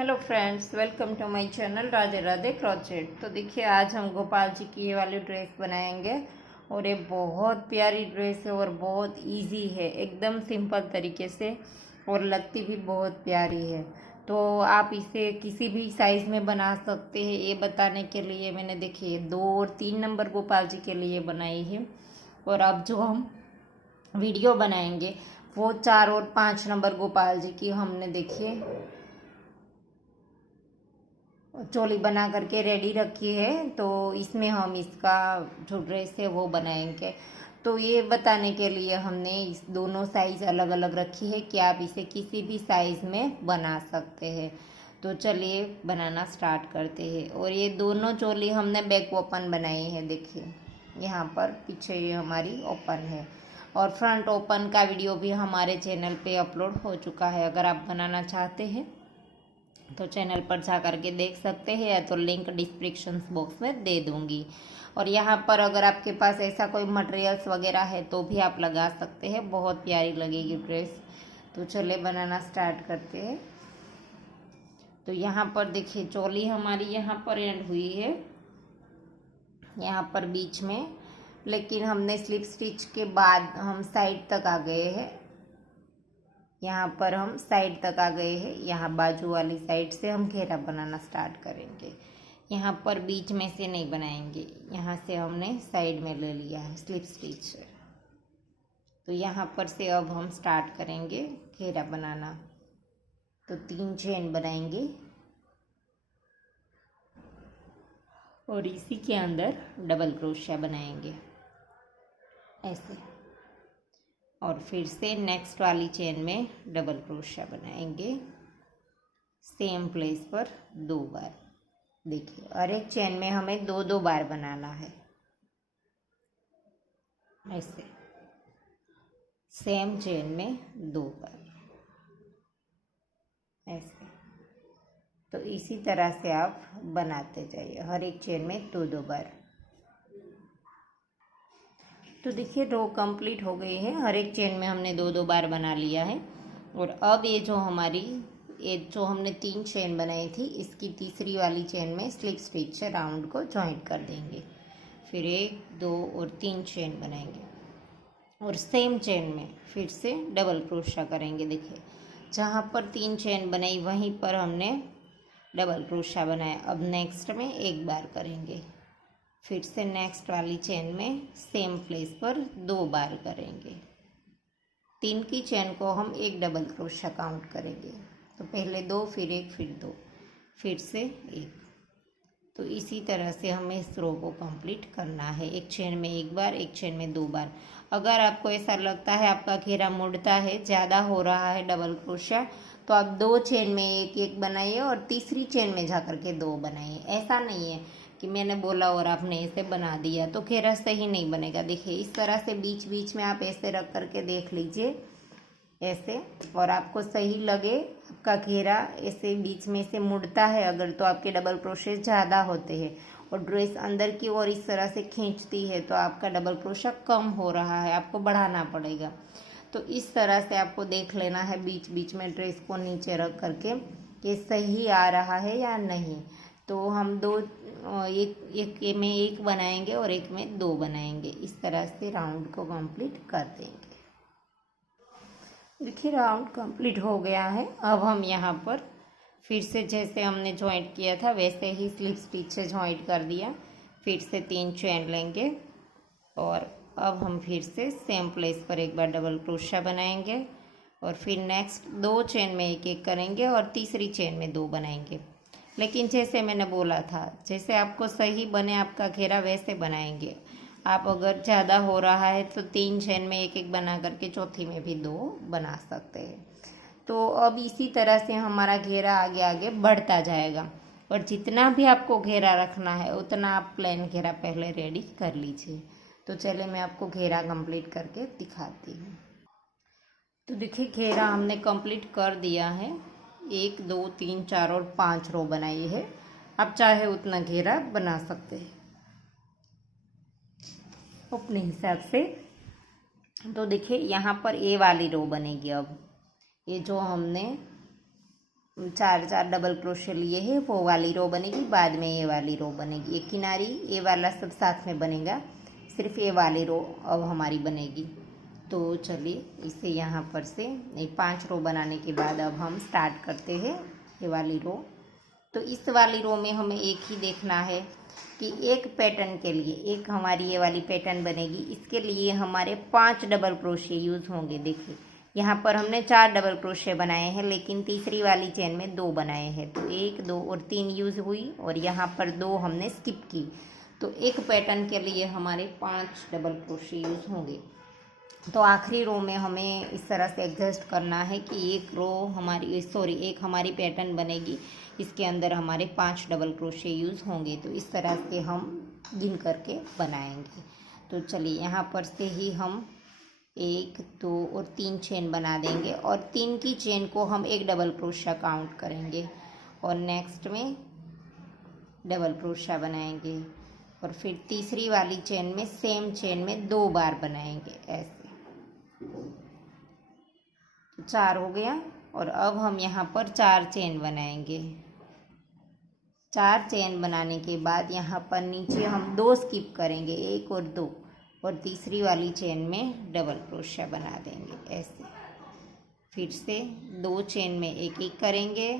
Hello friends, welcome to my channel Radhe Radhe crochet. तो देखिए, आज हम गोपाल जी की ये वाली ड्रेस बनाएंगे और ये बहुत प्यारी ड्रेस है और बहुत इजी है, एकदम सिंपल तरीके से, और लगती भी बहुत प्यारी है। तो आप इसे किसी भी साइज़ में बना सकते हैं। ये बताने के लिए मैंने देखिए 2 और 3 नंबर गोपाल जी के लिए बनाई है, और अब जो हम वीडियो बनाएंगे वो 4 और 5 नंबर गोपाल जी की हमने देखिए चोली बना करके रेडी रखी है। तो इसमें हम इसका जो ड्रेस है वो बनाएंगे। तो ये बताने के लिए हमने इस दोनों साइज़ अलग अलग रखी है कि आप इसे किसी भी साइज़ में बना सकते हैं। तो चलिए बनाना स्टार्ट करते हैं। और ये दोनों चोली हमने बैक ओपन बनाई है। देखिए यहाँ पर पीछे ये हमारी ओपन है, और फ्रंट ओपन का वीडियो भी हमारे चैनल पे अपलोड हो चुका है। अगर आप बनाना चाहते हैं तो चैनल पर जा करके देख सकते हैं, या तो लिंक डिस्क्रिप्शन बॉक्स में दे दूंगी। और यहाँ पर अगर आपके पास ऐसा कोई मटेरियल्स वगैरह है तो भी आप लगा सकते हैं, बहुत प्यारी लगेगी ड्रेस। तो चलिए बनाना स्टार्ट करते हैं। तो यहाँ पर देखिए चोली हमारी यहाँ पर एंड हुई है, यहाँ पर बीच में, लेकिन हमने स्लिप स्टिच के बाद हम साइड तक आ गए हैं। यहाँ पर हम साइड तक आ गए हैं। यहाँ बाजू वाली साइड से हम घेरा बनाना स्टार्ट करेंगे। यहाँ पर बीच में से नहीं बनाएंगे, यहाँ से हमने साइड में ले लिया है स्लिप स्टिच। तो यहाँ पर से अब हम स्टार्ट करेंगे घेरा बनाना। तो 3 चेन बनाएंगे और इसी के अंदर डबल क्रोशिया बनाएंगे ऐसे, और फिर से नेक्स्ट वाली चेन में डबल क्रोशिया बनाएंगे सेम प्लेस पर 2 बार। देखिए, और एक चेन में हमें 2 बार बनाना है ऐसे, सेम चेन में 2 बार ऐसे। तो इसी तरह से आप बनाते जाइए, हर एक चेन में 2 बार। तो देखिए रो कंप्लीट हो गई है, हर एक चेन में हमने 2 बार बना लिया है। और अब ये जो हमने 3 चेन बनाई थी, इसकी तीसरी वाली चेन में स्लिप स्टिच राउंड को जॉइंट कर देंगे। फिर 1 2 और 3 चेन बनाएंगे, और सेम चेन में फिर से डबल क्रोशिया करेंगे। देखिए जहाँ पर 3 चेन बनाई वहीं पर हमने डबल क्रोशिया बनाया। अब नेक्स्ट में 1 बार करेंगे, फिर से नेक्स्ट वाली चेन में सेम प्लेस पर 2 बार करेंगे। 3 की चेन को हम 1 डबल क्रोशिया काउंट करेंगे। तो पहले 2, फिर 1, फिर 2, फिर से 1। तो इसी तरह से हमें इस रो को कंप्लीट करना है। एक चेन में 1 बार, एक चेन में 2 बार। अगर आपको ऐसा लगता है आपका घेरा मुड़ता है, ज़्यादा हो रहा है डबल क्रोशिया, तो आप 2 चेन में 1 1 बनाइए और तीसरी चेन में जा करके 2 बनाइए। ऐसा नहीं है कि मैंने बोला और आपने ऐसे बना दिया तो घेरा सही नहीं बनेगा। देखिए इस तरह से बीच बीच में आप ऐसे रख करके देख लीजिए ऐसे, और आपको सही लगे आपका घेरा ऐसे बीच में से मुड़ता है अगर, तो आपके डबल क्रोशे ज़्यादा होते हैं और ड्रेस अंदर की ओर इस तरह से खींचती है, तो आपका डबल क्रोशा कम हो रहा है, आपको बढ़ाना पड़ेगा। तो इस तरह से आपको देख लेना है बीच बीच में ड्रेस को नीचे रख करके कि सही आ रहा है या नहीं। तो हम एक में 1 बनाएंगे और एक में 2 बनाएंगे। इस तरह से राउंड को कंप्लीट कर देंगे। देखिए राउंड कंप्लीट हो गया है। अब हम यहाँ पर फिर से जैसे हमने जॉइंट किया था वैसे ही स्लिप स्टिच से जॉइंट कर दिया। फिर से 3 चेन लेंगे, और अब हम फिर से सेम प्लेस पर 1 बार डबल क्रोशिया बनाएंगे, और फिर नेक्स्ट 2 चेन में 1 1 करेंगे और तीसरी चेन में 2 बनाएंगे। लेकिन जैसे मैंने बोला था, जैसे आपको सही बने आपका घेरा वैसे बनाएंगे। आप अगर ज़्यादा हो रहा है तो 3 चेन में 1 1 बना करके चौथी में भी 2 बना सकते हैं। तो अब इसी तरह से हमारा घेरा आगे आगे बढ़ता जाएगा, और जितना भी आपको घेरा रखना है उतना आप प्लेन घेरा पहले रेडी कर लीजिए। तो चलिए मैं आपको घेरा कंप्लीट करके दिखाती हूँ। तो देखिए घेरा हमने कंप्लीट कर दिया है। 1 2 3 4 और 5 रो बनाई है। आप चाहे उतना घेरा बना सकते हैं अपने हिसाब से। तो देखिए यहाँ पर ए वाली रो बनेगी। अब ये जो हमने चार चार डबल क्रोशे लिए है वो वाली रो बनेगी, बाद में ये वाली रो बनेगी। एक किनारी ये वाला सब साथ में बनेगा, सिर्फ ये वाली रो अब हमारी बनेगी। तो चलिए इसे यहाँ पर से ये 5 रो बनाने के बाद अब हम स्टार्ट करते हैं ये वाली रो। तो इस वाली रो में हमें एक ही देखना है कि एक पैटर्न के लिए एक हमारी ये वाली पैटर्न बनेगी, इसके लिए हमारे 5 डबल क्रोशे यूज़ होंगे। देखिए यहाँ पर हमने 4 डबल क्रोशे बनाए हैं, लेकिन तीसरी वाली चेन में 2 बनाए हैं, तो 1 2 और 3 यूज़ हुई और यहाँ पर 2 हमने स्किप की। तो एक पैटर्न के लिए हमारे 5 डबल क्रोशे यूज़ होंगे। तो आखिरी रो में हमें इस तरह से एडजस्ट करना है कि एक हमारी पैटर्न बनेगी, इसके अंदर हमारे 5 डबल क्रोशे यूज़ होंगे। तो इस तरह से हम गिन करके बनाएंगे। तो चलिए यहाँ पर से ही हम 1 2 और 3 चेन बना देंगे और 3 की चेन को हम एक डबल क्रोशा काउंट करेंगे और नेक्स्ट में डबल क्रोशा बनाएंगे और फिर तीसरी वाली चेन में सेम चेन में 2 बार बनाएंगे ऐसे। तो 4 हो गया और अब हम यहाँ पर 4 चेन बनाएंगे। 4 चेन बनाने के बाद यहाँ पर नीचे हम 2 स्किप करेंगे, 1 और 2, और तीसरी वाली चेन में डबल क्रोशा बना देंगे ऐसे। फिर से 2 चेन में एक एक करेंगे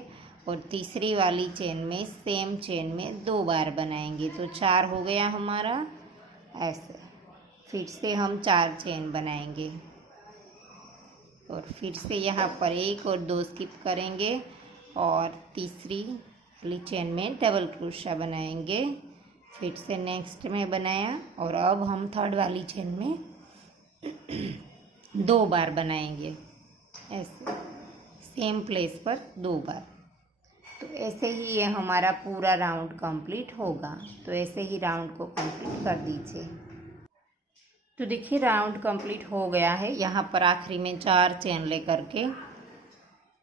और तीसरी वाली चेन में सेम चेन में 2 बार बनाएंगे। तो 4 हो गया हमारा ऐसे। फिर से हम 4 चेन बनाएंगे और फिर से यहाँ पर 1 और 2 स्किप करेंगे और तीसरी वाली चेन में डबल क्रोशा बनाएंगे। फिर से नेक्स्ट में बनाया और अब हम थर्ड वाली चेन में 2 बार बनाएंगे ऐसे, सेम प्लेस पर 2 बार। तो ऐसे ही ये हमारा पूरा राउंड कंप्लीट होगा। तो ऐसे ही राउंड को कंप्लीट कर दीजिए। तो देखिए राउंड कंप्लीट हो गया है। यहाँ पर आखिरी में 4 चेन लेकर के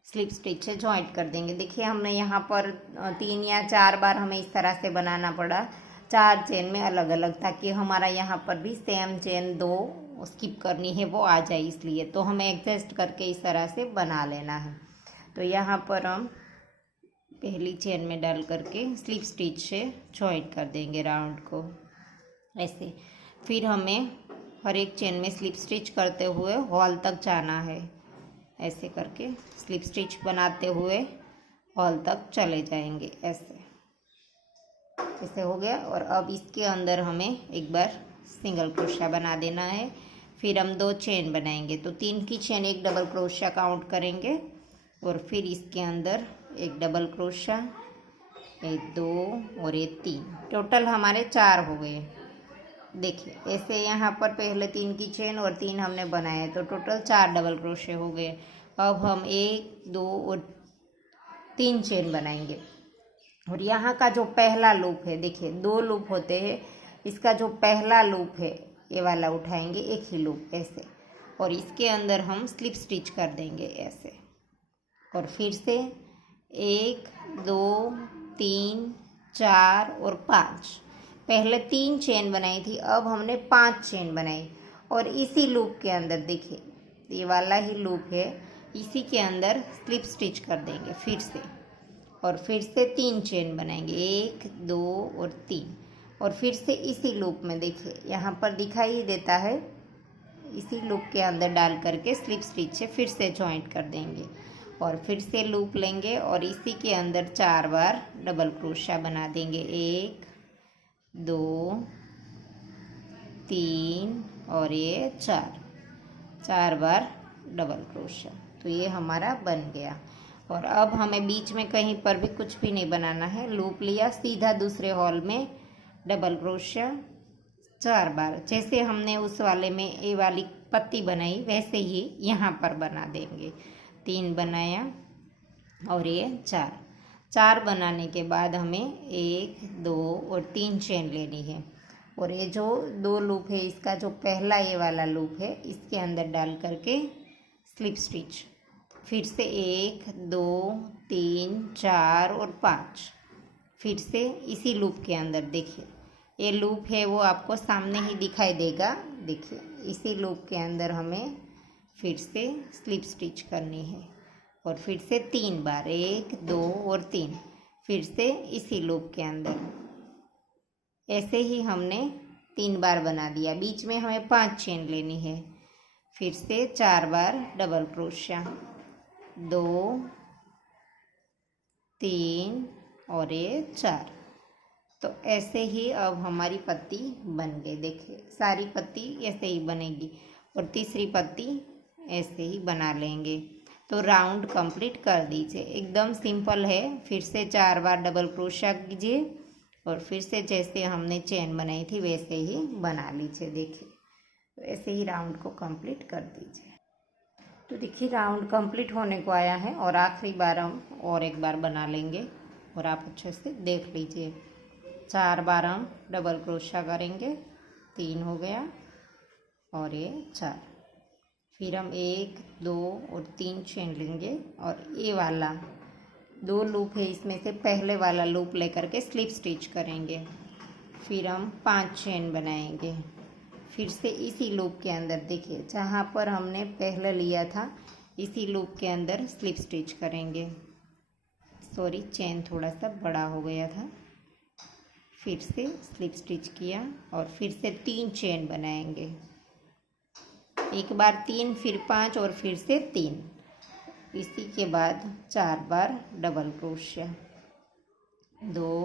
स्लिप स्टिच से जॉइंट कर देंगे। देखिए हमने यहाँ पर 3 या 4 बार हमें इस तरह से बनाना पड़ा, 4 चेन में अलग अलग, ताकि हमारा यहाँ पर भी सेम चेन 2 स्किप करनी है वो आ जाए, इसलिए तो हमें एडजस्ट करके इस तरह से बना लेना है। तो यहाँ पर हम पहली चेन में डाल करके स्लिप स्टिच से जॉइंट कर देंगे राउंड को ऐसे। फिर हमें हर एक चेन में स्लिप स्टिच करते हुए हॉल तक जाना है, ऐसे करके स्लिप स्टिच बनाते हुए हॉल तक चले जाएंगे ऐसे। ऐसे हो गया और अब इसके अंदर हमें एक बार सिंगल क्रोशा बना देना है। फिर हम 2 चेन बनाएंगे, तो 3 की चेन एक डबल क्रोशा काउंट करेंगे और फिर इसके अंदर एक डबल क्रोशा, एक 2 और एक 3, टोटल हमारे 4 हो गए। देखिए ऐसे यहाँ पर पहले 3 की चेन और 3 हमने बनाए, तो टोटल 4 डबल क्रोशे हो गए। अब हम 1 2 और 3 चेन बनाएंगे और यहाँ का जो पहला लूप है, देखिए 2 लूप होते हैं, इसका जो पहला लूप है ये वाला उठाएंगे, एक ही लूप ऐसे, और इसके अंदर हम स्लिप स्टिच कर देंगे ऐसे। और फिर से 1 2 3 4 और 5, पहले 3 चेन बनाई थी, अब हमने 5 चेन बनाई और इसी लूप के अंदर देखिए ये वाला ही लूप है, इसी के अंदर स्लिप स्टिच कर देंगे फिर से, और फिर से 3 चेन बनाएंगे, 1 2 और 3, और फिर से इसी लूप में देखिए यहाँ पर दिखाई ही देता है, इसी लूप के अंदर डाल करके स्लिप स्टिच से फिर से जॉइंट कर देंगे और फिर से लूप लेंगे और इसी के अंदर 4 बार डबल क्रोशा बना देंगे, 1 2 3 और ये 4 बार डबल क्रोशा। तो ये हमारा बन गया। और अब हमें बीच में कहीं पर भी कुछ भी नहीं बनाना है, लूप लिया, सीधा दूसरे हॉल में डबल क्रोशा 4 बार, जैसे हमने उस वाले में ये वाली पत्ती बनाई वैसे ही यहाँ पर बना देंगे। 3 बनाया और ये 4 बनाने के बाद हमें 1 2 और 3 चेन लेनी है और ये जो 2 लूप है, इसका जो पहला ये वाला लूप है, इसके अंदर डाल करके स्लिप स्टिच, फिर से 1 2 3 4 और 5, फिर से इसी लूप के अंदर देखिए ये लूप है वो आपको सामने ही दिखाई देगा, देखिए इसी लूप के अंदर हमें फिर से स्लिप स्टिच करनी है और फिर से 3 बार, 1 2 और 3, फिर से इसी लूप के अंदर। ऐसे ही हमने 3 बार बना दिया। बीच में हमें 5 चेन लेनी है। फिर से 4 बार डबल क्रोशिया, 2 3 और ये 4। तो ऐसे ही अब हमारी पत्ती बन गई। देखिए सारी पत्ती ऐसे ही बनेगी और तीसरी पत्ती ऐसे ही बना लेंगे। तो राउंड कंप्लीट कर दीजिए। एकदम सिंपल है। फिर से 4 बार डबल क्रोशिया कीजिए और फिर से जैसे हमने चेन बनाई थी वैसे ही बना लीजिए। देखिए तो ऐसे ही राउंड को कंप्लीट कर दीजिए। तो देखिए राउंड कंप्लीट होने को आया है और आखिरी बार हम और एक बार बना लेंगे और आप अच्छे से देख लीजिए। 4 बार हम डबल क्रोशिया करेंगे, 3 हो गया और ये 4। फिर हम 1 2 और 3 चेन लेंगे और ये वाला 2 लूप है, इसमें से पहले वाला लूप लेकर के स्लिप स्टिच करेंगे। फिर हम 5 चेन बनाएंगे। फिर से इसी लूप के अंदर देखिए जहाँ पर हमने पहले लिया था इसी लूप के अंदर स्लिप स्टिच करेंगे। सॉरी, चेन थोड़ा सा बड़ा हो गया था। फिर से स्लिप स्टिच किया और फिर से 3 चेन बनाएंगे। एक बार 3, फिर 5 और फिर से 3। इसी के बाद 4 बार डबल क्रोशिया, 2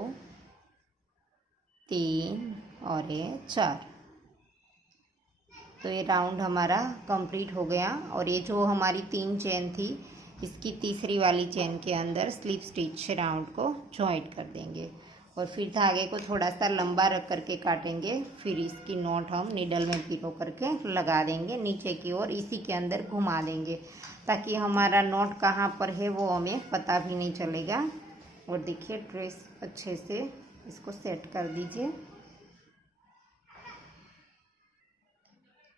3 और ये 4। तो ये राउंड हमारा कंप्लीट हो गया। और ये जो हमारी 3 चेन थी इसकी तीसरी वाली चेन के अंदर स्लिप स्टिच राउंड को जॉइंट कर देंगे और फिर धागे को थोड़ा सा लंबा रख करके काटेंगे। फिर इसकी नॉट हम नीडल में पिरो करके लगा देंगे नीचे की ओर, इसी के अंदर घुमा देंगे ताकि हमारा नॉट कहाँ पर है वो हमें पता भी नहीं चलेगा। और देखिए ड्रेस अच्छे से इसको सेट कर दीजिए।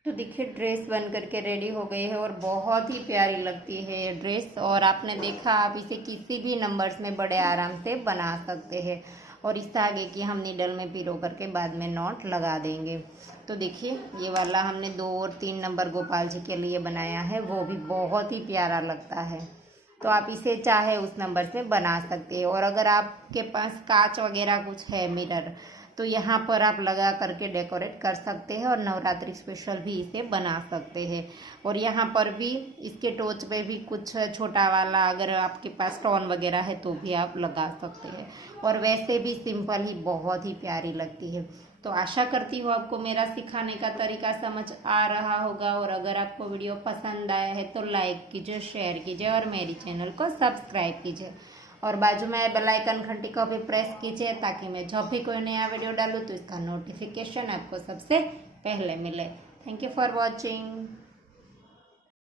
तो देखिए ड्रेस बन करके रेडी हो गई है और बहुत ही प्यारी लगती है ये ड्रेस। और आपने देखा आप इसे किसी भी नंबर्स में बड़े आराम से बना सकते हैं। और इस धागे की हम नीडल में पिरो करके बाद में नॉट लगा देंगे। तो देखिए ये वाला हमने 2 और 3 नंबर गोपाल जी के लिए बनाया है, वो भी बहुत ही प्यारा लगता है। तो आप इसे चाहे उस नंबर से बना सकते हैं। और अगर आपके पास कांच वगैरह कुछ है मिरर, तो यहाँ पर आप लगा करके डेकोरेट कर सकते हैं और नवरात्रि स्पेशल भी इसे बना सकते हैं। और यहाँ पर भी इसके टोच पे भी कुछ छोटा वाला अगर आपके पास स्टोन वगैरह है तो भी आप लगा सकते हैं। और वैसे भी सिंपल ही बहुत ही प्यारी लगती है। तो आशा करती हूँ आपको मेरा सिखाने का तरीका समझ आ रहा होगा। और अगर आपको वीडियो पसंद आया है तो लाइक कीजिए, शेयर कीजिए और मेरी चैनल को सब्सक्राइब कीजिए। और बाजू में बेल आइकन घंटी को भी प्रेस कीजिए ताकि मैं जब भी कोई नया वीडियो डालूँ तो इसका नोटिफिकेशन आपको सबसे पहले मिले। Thank you for watching.